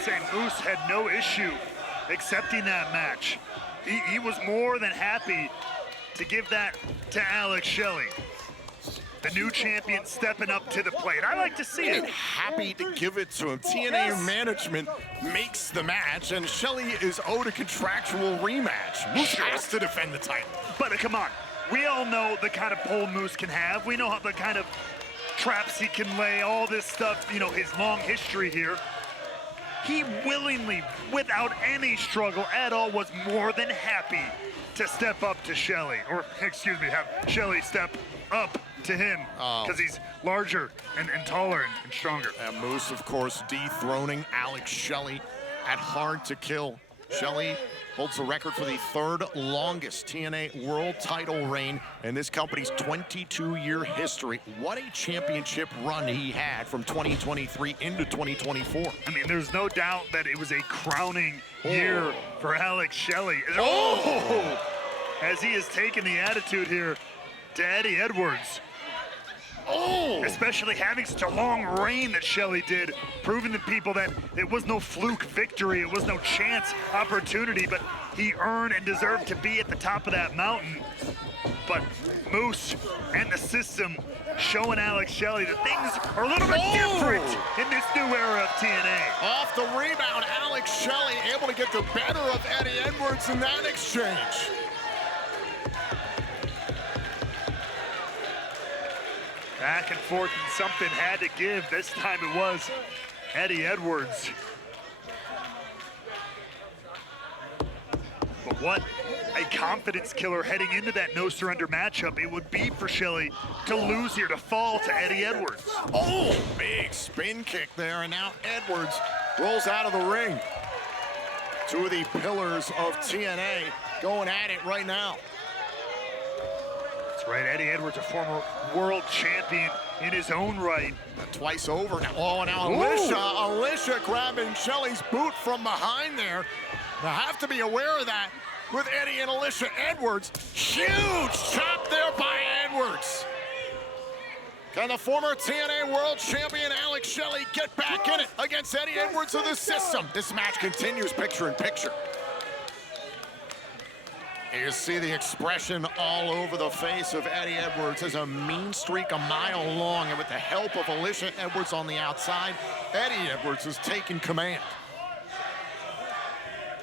saying Moose had no issue accepting that match. He was more than happy to give that to Alex Shelley. The new champion stepping up to the plate. I like to see it. Happy to give it to him. TNA management makes the match, and Shelley is owed a contractual rematch. Moose has to defend the title. But come on, we all know the kind of pull Moose can have. We know how the kind of traps he can lay, all this stuff, you know, his long history here. He willingly, without any struggle at all, was more than happy to step up to Shelley, or excuse me, have Shelley step up to him, because he's larger and taller and stronger. And Moose, of course, dethroning Alex Shelley at Hard to Kill. Shelley holds the record for the third longest TNA world title reign in this company's 22-year history. What a championship run he had from 2023 into 2024. I mean, there's no doubt that it was a crowning year for Alex Shelley. As he has taken the attitude here to Eddie Edwards. Especially having such a long reign that Shelley did, proving to people that it was no fluke victory, it was no chance opportunity, but he earned and deserved to be at the top of that mountain. But Moose and the system showing Alex Shelley that things are a little bit different in this new era of TNA. Off the rebound, Alex Shelley able to get the better of Eddie Edwards in that exchange. Back and forth, and something had to give. This time it was Eddie Edwards. But what a confidence killer heading into that no-surrender matchup it would be for Shelley to lose here, to fall to Eddie Edwards. Big spin kick there, and now Edwards rolls out of the ring. Two of the pillars of TNA going at it right now. Right, Eddie Edwards, a former world champion in his own right. Twice over now. Now Alicia grabbing Shelley's boot from behind there. Now have to be aware of that with Eddie and Alicia. Edwards, huge chop there by Edwards. Can the former TNA world champion Alex Shelley get back in it against Eddie Edwards of the system? This match continues picture in picture. You see the expression all over the face of Eddie Edwards as a mean streak a mile long, and with the help of Alicia Edwards on the outside, Eddie Edwards is taking command.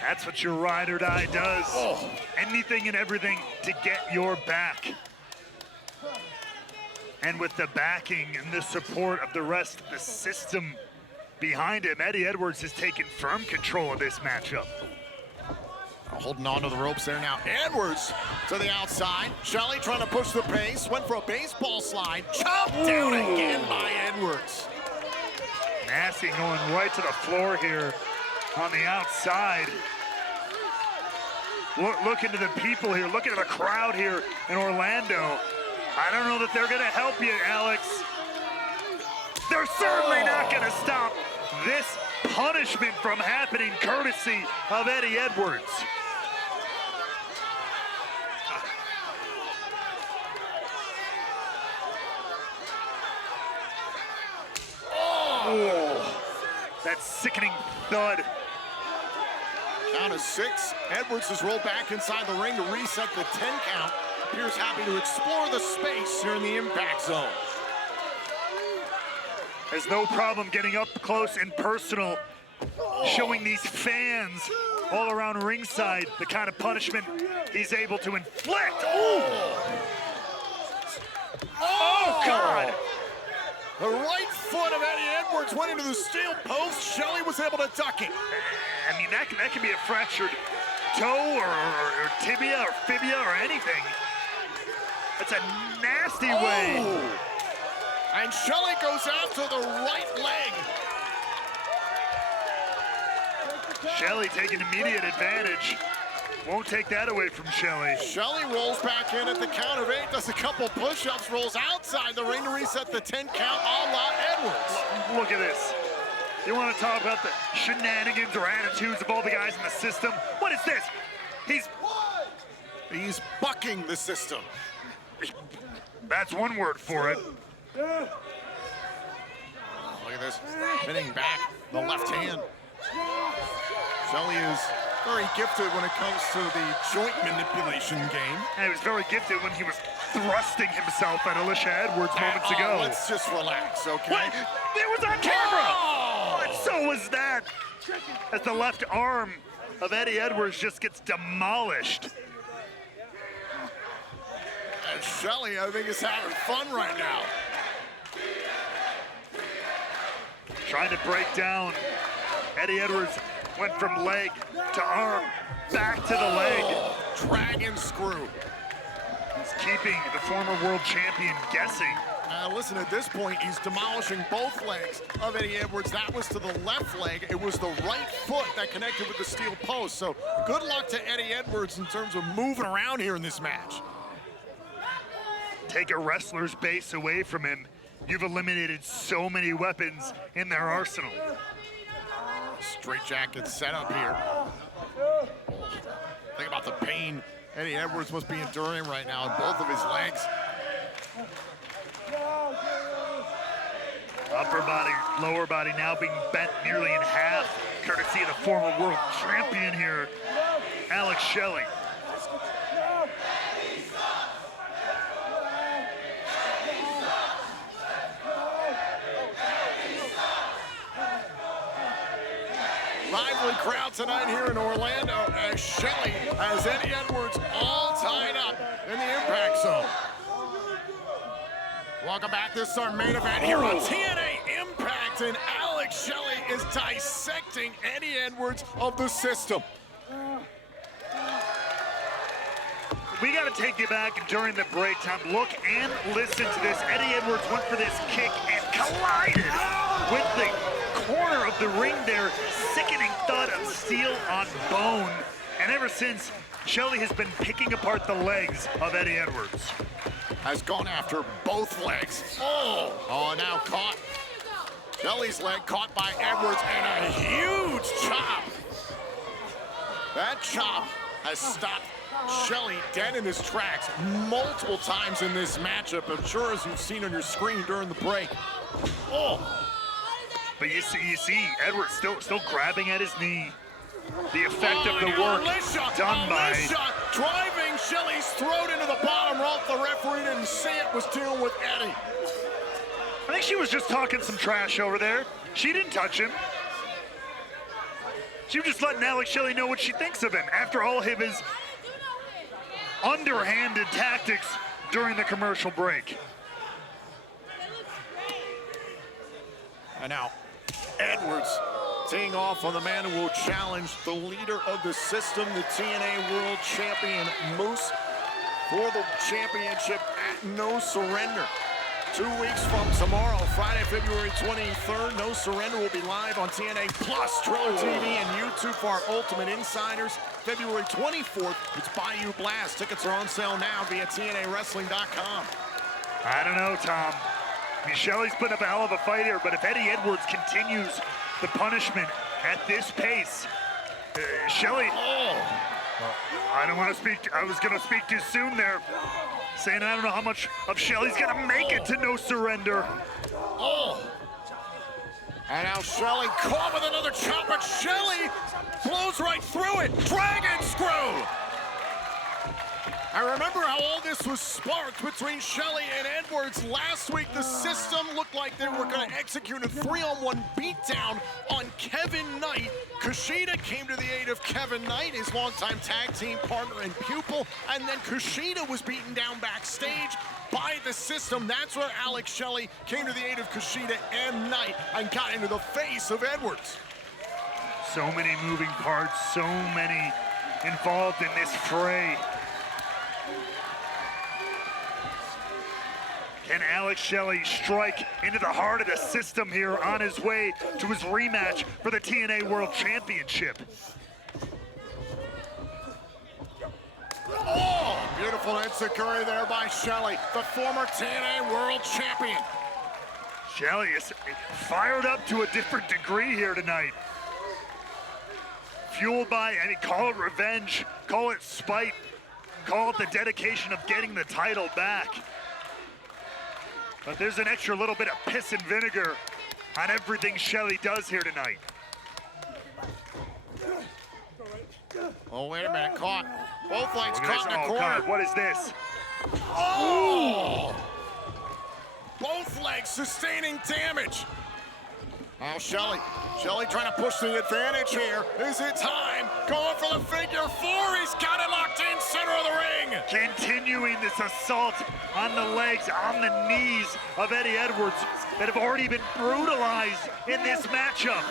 That's what your ride or die does. Anything and everything to get your back. And with the backing and the support of the rest of the system behind him, Eddie Edwards has taken firm control of this matchup. Holding on to the ropes there now. Edwards to the outside. Shelley trying to push the pace. Went for a baseball slide. Chopped down again by Edwards. Nasty going right to the floor here on the outside. Look into the people here. Look at the crowd here in Orlando. I don't know that they're going to help you, Alex. They're certainly not going to stop this punishment from happening courtesy of Eddie Edwards. That sickening thud. Count of 6. Edwards has rolled back inside the ring to reset the 10 count. Appears happy to explore the space here in the impact zone. Has no problem getting up close and personal, showing these fans all around ringside the kind of punishment he's able to inflict. Oh, God! The right foot of Eddie Edwards went into the steel post. Shelley was able to duck it. I mean, that can be a fractured toe or tibia or fibia or anything. That's a nasty way. And Shelley goes after the right leg. Shelley taking immediate advantage. Won't take that away from Shelley. Shelley rolls back in at the count of 8, does a couple push-ups, rolls outside the ring to reset the 10 count a la Edwards. Look at this. You want to talk about the shenanigans or attitudes of all the guys in the system? What is this? He's bucking the system. That's one word for it. Look at this, spinning back, the left hand. Shelley is very gifted when it comes to the joint manipulation game. And he was very gifted when he was thrusting himself at Alicia Edwards moments ago. Let's just relax, okay? What? It was on camera! But so was that. As the left arm of Eddie Edwards just gets demolished. And Shelley, I think, is having fun right now. Trying to break down. Eddie Edwards went from leg to arm, back to the leg. Dragon screw. He's keeping the former world champion guessing. Listen, at this point, he's demolishing both legs of Eddie Edwards. That was to the left leg. It was the right foot that connected with the steel post. So good luck to Eddie Edwards in terms of moving around here in this match. Take a wrestler's base away from him. You've eliminated so many weapons in their arsenal. Straight jacket setup here. Think about the pain Eddie Edwards must be enduring right now in both of his legs. Upper body, lower body now being bent nearly in half, courtesy of the former world champion here, Alex Shelley. Lively crowd tonight here in Orlando as Shelley has Eddie Edwards all tied up in the impact zone. Welcome back. This is our main event here on TNA Impact, and Alex Shelley is dissecting Eddie Edwards of the system. We got to take you back during the break time. Look and listen to this. Eddie Edwards went for this kick and collided with the corner of the ring there. Sickening thud of steel on bone. And ever since, Shelley has been picking apart the legs of Eddie Edwards. Has gone after both legs. Oh, now caught. Shelley's leg caught by Edwards, and a huge chop. That chop has stopped Shelley dead in his tracks multiple times in this matchup. I'm sure, as you've seen on your screen during the break. But you see, Edwards still grabbing at his knee. The effect of the work done by... driving Shelley's throat into the bottom rope. The referee didn't see it, was dealing with Eddie. I think she was just talking some trash over there. She didn't touch him. She was just letting Alex Shelley know what she thinks of him after all of his underhanded tactics during the commercial break. And now, Edwards teeing off on the man who will challenge the leader of the system, the TNA World Champion Moose, for the championship at No Surrender. 2 weeks from tomorrow, Friday, February 23rd, No Surrender will be live on TNA Plus, Triller TV, and YouTube for our Ultimate Insiders. February 24th, it's Bayou Blast. Tickets are on sale now via TNAWrestling.com. I don't know, Tom. I mean, Shelley's putting up a hell of a fight here, but if Eddie Edwards continues the punishment at this pace, Shelley... I don't want to speak... I was going to speak too soon there, saying I don't know how much of Shelley's going to make it to No Surrender. And now Shelley caught with another chop, but Shelley blows right through it. Dragon screw! I remember how all this was sparked between Shelley and Edwards. Last week, the system looked like they were going to execute a 3-on-1 beatdown on Kevin Knight. Kushida came to the aid of Kevin Knight, his longtime tag team partner and pupil, and then Kushida was beaten down backstage by the system. That's where Alex Shelley came to the aid of Kushida and Knight and got into the face of Edwards. So many moving parts, so many involved in this fray. Can Alex Shelley strike into the heart of the system here on his way to his rematch for the TNA World Championship? Beautiful enziguri there by Shelley, the former TNA World Champion. Shelley is fired up to a different degree here tonight. Fueled by, I mean, call it revenge, call it spite, call it the dedication of getting the title back. But there's an extra little bit of piss and vinegar on everything Shelley does here tonight. Oh, wait a minute, caught. Both legs Look at caught this. in the Oh, corner. God, what is this? Oh! Both legs sustaining damage. Oh, Shelley trying to push the advantage here. Is it time? Going for the figure four. He's got it locked in center of the ring. Continuing this assault on the legs, on the knees of Eddie Edwards that have already been brutalized in this matchup.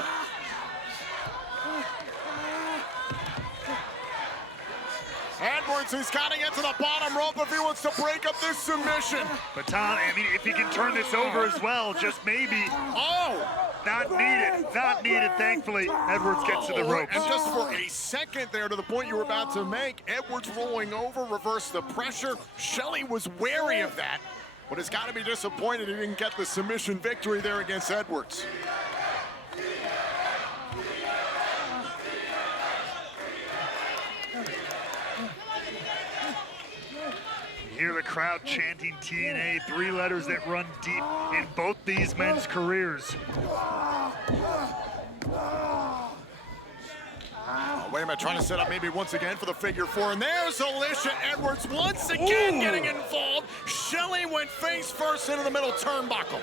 Edwards has got to get to the bottom rope if he wants to break up this submission. But Tom, I mean, if he can turn this over as well, just maybe. Oh! Not needed, thankfully. Edwards gets to the ropes. And just for a second there, to the point you were about to make, Edwards rolling over, reversed the pressure. Shelley was wary of that, but has got to be disappointed he didn't get the submission victory there against Edwards. Hear the crowd chanting TNA, three letters that run deep in both these men's careers. Oh, wait a minute, trying to set up maybe once again for the figure four, and there's Alicia Edwards once again getting involved. Shelley went face first into the middle turnbuckle.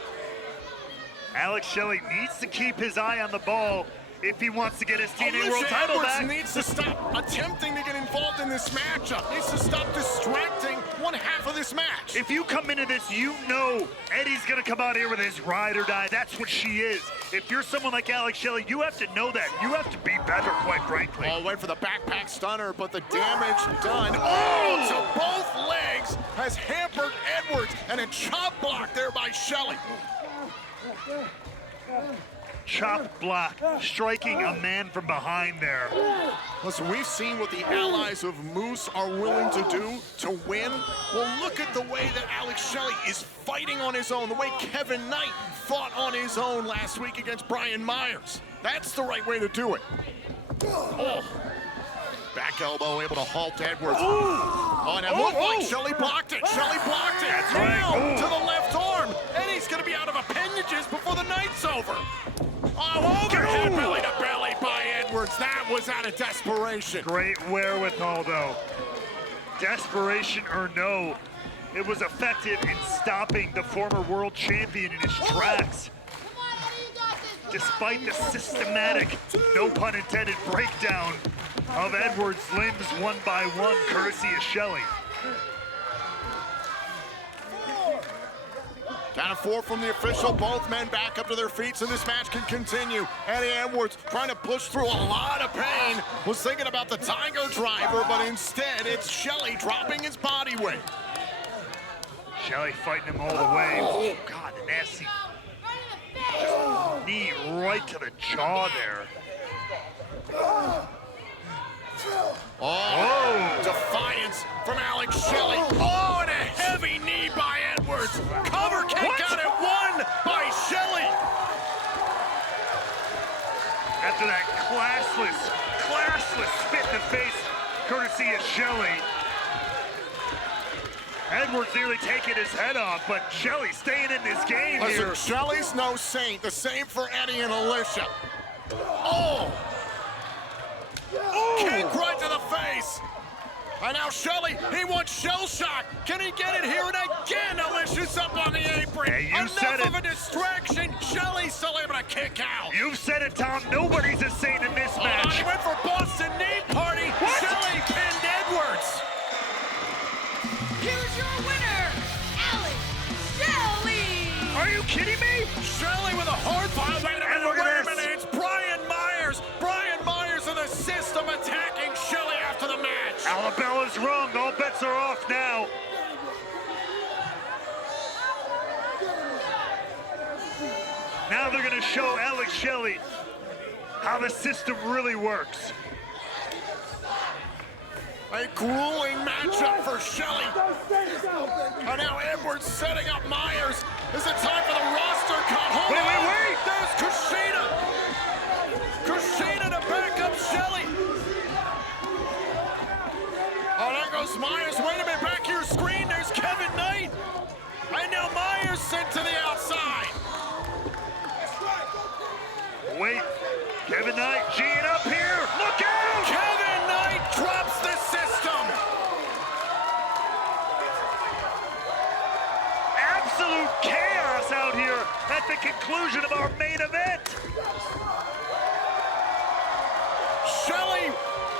Alex Shelley needs to keep his eye on the ball if he wants to get his TNA World title Edwards back. Needs to stop attempting to get involved in this matchup. Needs to stop distracting one half of this match. If you come into this, you know Eddie's gonna come out here with his ride or die. That's what she is. If you're someone like Alex Shelley, you have to know that. You have to be better, quite frankly. Oh, wait for the backpack stunner, but the damage done. Oh, to both legs has hampered Edwards, and a chop block there by Shelley. Chop block, striking a man from behind there. Listen, we've seen what the allies of Moose are willing to do to win. Well, look at the way that Alex Shelley is fighting on his own, the way Kevin Knight fought on his own last week against Brian Myers. That's the right way to do it. Oh. Back elbow able to halt Edwards. Oh, and it looked like Shelley blocked it. Shelley blocked it. That's Down right. to the left arm. And he's going to be out of appendages before the night's over. Oh, overhead belly to belly by Edwards. That was out of desperation. Great wherewithal, though. Desperation or no, it was effective in stopping the former world champion in his tracks. Despite the systematic, no pun intended, breakdown of Edwards' limbs one by one, courtesy of Shelley. Count of four from the official. Both men back up to their feet so this match can continue. Eddie Edwards trying to push through a lot of pain. Was thinking about the Tiger Driver, but instead it's Shelley dropping his body weight. Shelley fighting him all the way. Oh, God, the nasty knee right to the jaw there. Oh, defiance from Alex Shelley. Oh, and a heavy knee by Edwards. Cover kick out at one by Shelley. After that classless spit in the face, courtesy of Shelley. Edwards nearly taking his head off, but Shelley staying in this game here. Listen, Shelley's no saint. The same for Eddie and Alicia. Oh! Kick right to the face. And now Shelley, he wants shell shock. Can he get it here? And again, Alicia's up on the apron. Hey, you said Enough of it. a distraction. Shelley's still able to kick out. You've said it, Tom. Nobody's a saint in this match. He went for Boston Knee Party. What? Shelley pinned Edwards. Here's your winner, Alex Shelley! Are you kidding me? Shelley with a hard fire. Wait a minute, look at wait a this. minute. It's Brian Myers. Brian Myers of the system attacking Shelley after the match. Alabella's wrong. All bets are off now. Now they're going to show Alex Shelley how the system really works. A grueling matchup for Shelley. And now Edwards setting up Myers. Is it time for the roster cut? Hold on. Wait. There's Kushida. Kushida to back up Shelley. Oh, there goes Myers. Wait a minute, back to your screen. There's Kevin Knight. And now Myers sent to the outside. Wait. Kevin Knight G'ing up here. Look out! Kevin Knight triumphant conclusion of our main event. Shelley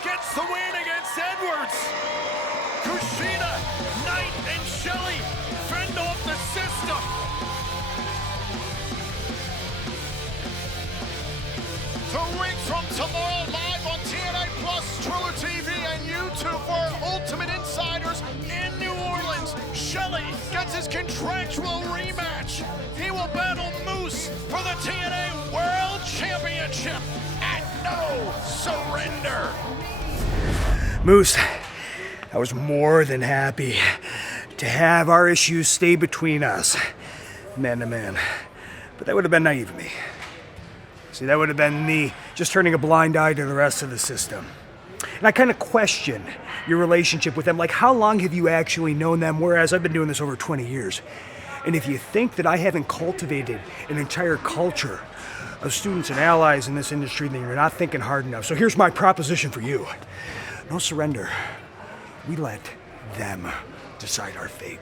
gets the win against Edwards. Kushida, Knight, and Shelley fend off the system. Two weeks from tomorrow, live on TNA Plus, Triller TV, and YouTube for Ultimate Insiders in New Orleans. Shelley gets his contractual rematch. He will battle Moose for the TNA World Championship at No Surrender. Moose, I was more than happy to have our issues stay between us, man to man. But that would have been naive of me. See, that would have been me just turning a blind eye to the rest of the system. And I kind of question your relationship with them. Like, how long have you actually known them? Whereas I've been doing this over 20 years. And if you think that I haven't cultivated an entire culture of students and allies in this industry, then you're not thinking hard enough. So here's my proposition for you. No surrender. We let them decide our fate.